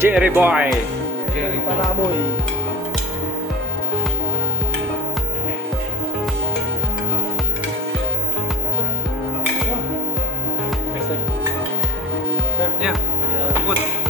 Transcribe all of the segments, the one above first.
Jerry Boy. Jerry Panamoy. Yeah. Ya. Yeah. Good.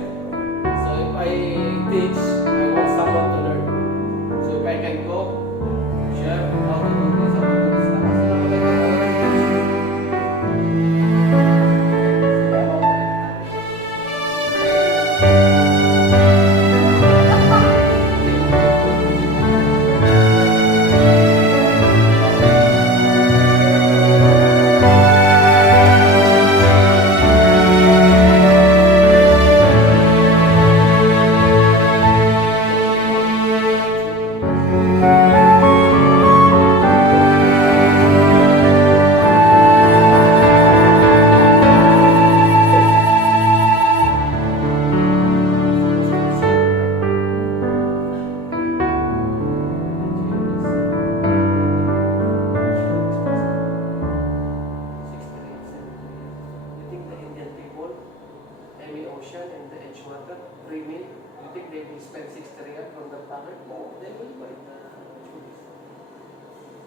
Ocean and the Edgewater, three mil, you think they will spend 60 riyal from the pocket? No, they will buy the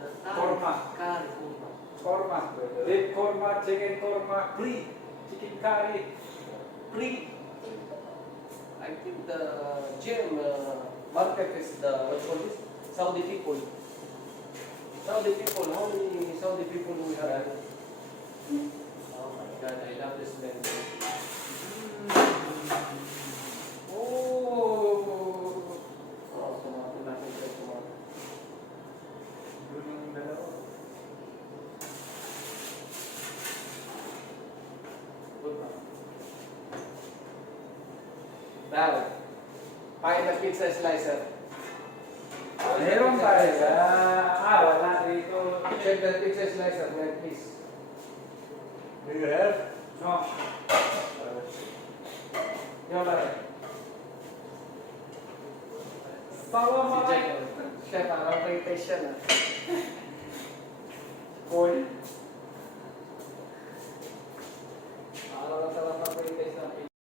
the Korma. Curry korma. Korma. Beef korma, chicken korma, free. Chicken curry, free. I think the gem uh, market is the, what call this? Saudi people. Saudi people, how many Saudi people we have? Oh my God, I love this man. Now, find the pizza slicer. Meron pa rin. Ah, ah, wala dito. Check the pizza slicer, man, please. Do you have? No. Yung pare. Sawa Si mo Jack. Siya parang British siya na. Boy.